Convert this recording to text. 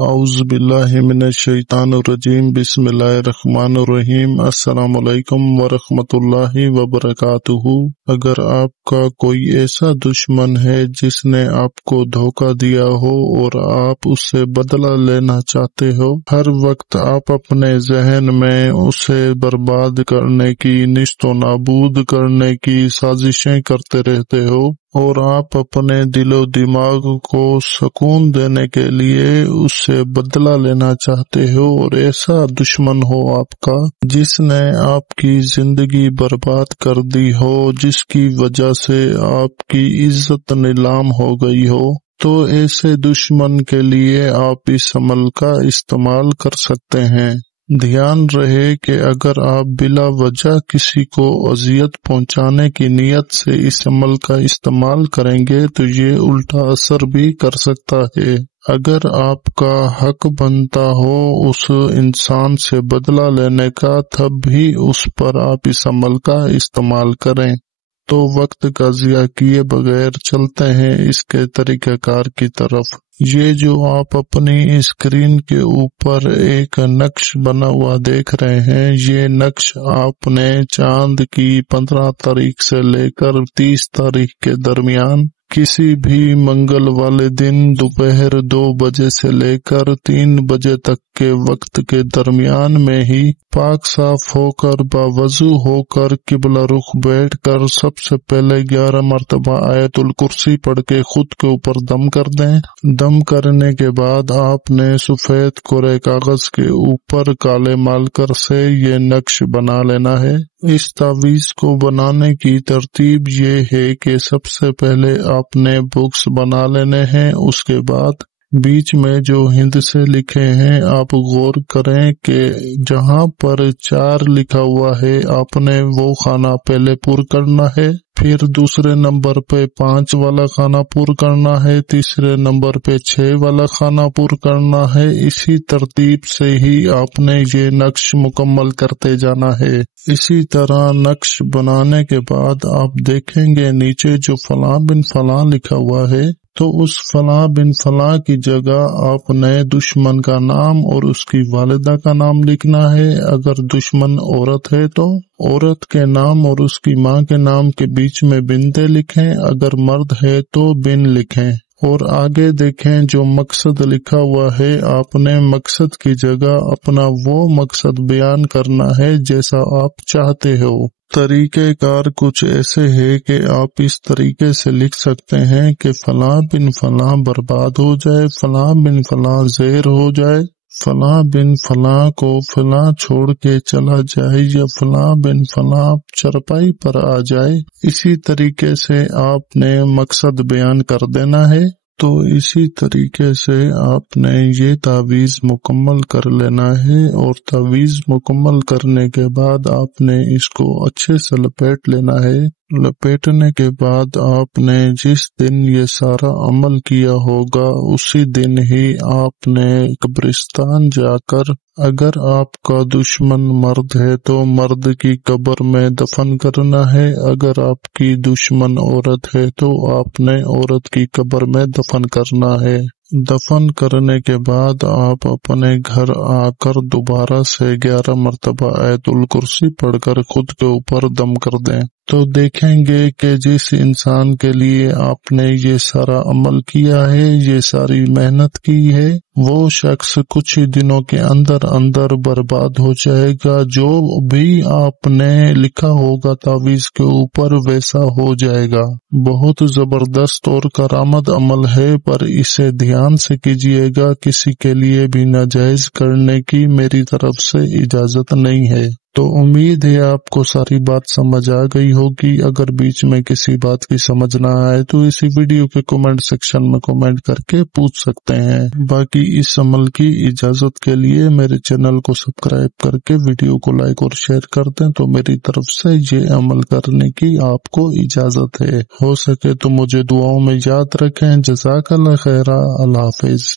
اعوذ باللہ من الشیطان الرجیم بسم اللہ الرحمن الرحیم السلام علیکم ورحمۃ اللہ وبرکاتہ۔ اگر آپ کا کوئی ایسا دشمن ہے جس نے آپ کو دھوکہ دیا ہو اور آپ اس سے بدلہ لینا چاہتے ہو، ہر وقت آپ اپنے ذہن میں اسے برباد کرنے کی، نیست و نابود کرنے کی سازشیں کرتے رہتے ہو، اور آپ اپنے دل و دماغ کو سکون دینے کے لیے اس سے بدلہ لینا چاہتے ہو، اور ایسا دشمن ہو آپ کا جس نے آپ کی زندگی برباد کر دی ہو، جس کی وجہ سے آپ کی عزت نیلام ہو گئی ہو، تو ایسے دشمن کے لیے آپ اس عمل کا استعمال کر سکتے ہیں۔ دھیان رہے کہ اگر آپ بلا وجہ کسی کو اذیت پہنچانے کی نیت سے اس عمل کا استعمال کریں گے تو یہ الٹا اثر بھی کر سکتا ہے۔ اگر آپ کا حق بنتا ہو اس انسان سے بدلہ لینے کا، تب بھی اس پر آپ اس عمل کا استعمال کریں۔ تو وقت کا ضیاع کیے بغیر چلتے ہیں اس کے طریقہ کار کی طرف۔ یہ جو آپ اپنی اسکرین کے اوپر ایک نقش بنا ہوا دیکھ رہے ہیں، یہ نقش آپ نے چاند کی 15 تاریخ سے لے کر 30 تاریخ کے درمیان کسی بھی منگل والے دن دوپہر 2 بجے سے لے کر 3 بجے تک کے وقت کے درمیان میں ہی پاک صاف ہو کر باوضو ہو کر قبلہ رخ بیٹھ کر سب سے پہلے 11 مرتبہ آیت الکرسی پڑھ کے خود کے اوپر دم کر دیں۔ دم کرنے کے بعد آپ نے سفید کورے کاغذ کے اوپر کالے مارکر سے یہ نقش بنا لینا ہے۔ اس تعویذ کو بنانے کی ترتیب یہ ہے کہ سب سے پہلے آپ نے بکس بنا لینے ہیں، اس کے بعد بیچ میں جو ہند سے لکھے ہیں آپ غور کریں کہ جہاں پر 4 لکھا ہوا ہے آپ نے وہ خانہ پہلے پر کرنا ہے، پھر دوسرے نمبر پہ 5 والا خانہ پر کرنا ہے، تیسرے نمبر پہ 6 والا خانہ پر کرنا ہے۔ اسی ترتیب سے ہی آپ نے یہ نقش مکمل کرتے جانا ہے۔ اسی طرح نقش بنانے کے بعد آپ دیکھیں گے نیچے جو فلاں بن فلاں لکھا ہوا ہے، تو اس فلاں بن فلاں کی جگہ آپ نے دشمن کا نام اور اس کی والدہ کا نام لکھنا ہے۔ اگر دشمن عورت ہے تو عورت کے نام اور اس کی ماں کے نام کے بیچ میں بنتے لکھیں، اگر مرد ہے تو بن لکھیں، اور آگے دیکھیں جو مقصد لکھا ہوا ہے آپ نے مقصد کی جگہ اپنا وہ مقصد بیان کرنا ہے جیسا آپ چاہتے ہو۔ طریقہ کار کچھ ایسے ہے کہ آپ اس طریقے سے لکھ سکتے ہیں کہ فلاں بن فلاں برباد ہو جائے، فلاں بن فلاں زیر ہو جائے، فلاں بن فلاں کو فلاں چھوڑ کے چلا جائے، یا فلاں بن فلاں چرپائی پر آ جائے۔ اسی طریقے سے آپ نے مقصد بیان کر دینا ہے۔ تو اسی طریقے سے آپ نے یہ تعویذ مکمل کر لینا ہے، اور تعویذ مکمل کرنے کے بعد آپ نے اس کو اچھے سے لپیٹ لینا ہے۔ لپیٹنے کے بعد آپ نے جس دن یہ سارا عمل کیا ہوگا اسی دن ہی آپ نے قبرستان جا کر، اگر آپ کا دشمن مرد ہے تو مرد کی قبر میں دفن کرنا ہے، اگر آپ کی دشمن عورت ہے تو آپ نے عورت کی قبر میں دفن کرنا ہے۔ دفن کرنے کے بعد آپ اپنے گھر آ کر دوبارہ سے 11 مرتبہ آیت الکرسی پڑھ کر خود کے اوپر دم کر دیں، تو دیکھیں گے کہ جس انسان کے لیے آپ نے یہ سارا عمل کیا ہے، یہ ساری محنت کی ہے، وہ شخص کچھ ہی دنوں کے اندر اندر برباد ہو جائے گا۔ جو بھی آپ نے لکھا ہوگا تعویذ کے اوپر ویسا ہو جائے گا۔ بہت زبردست اور کارآمد عمل ہے، پر اسے دھیان سے کیجیے گا، کسی کے لیے بھی ناجائز کرنے کی میری طرف سے اجازت نہیں ہے۔ تو امید ہے آپ کو ساری بات سمجھ آ گئی ہوگی۔ اگر بیچ میں کسی بات کی سمجھ نہ آئے تو اسی ویڈیو کے کمنٹ سیکشن میں کمنٹ کر کے پوچھ سکتے ہیں۔ باقی اس عمل کی اجازت کے لیے میرے چینل کو سبسکرائب کر کے ویڈیو کو لائک اور شیئر کر دیں، تو میری طرف سے یہ عمل کرنے کی آپ کو اجازت ہے۔ ہو سکے تو مجھے دعاؤں میں یاد رکھیں۔ جزاک اللہ خیرہ۔ اللہ حافظ۔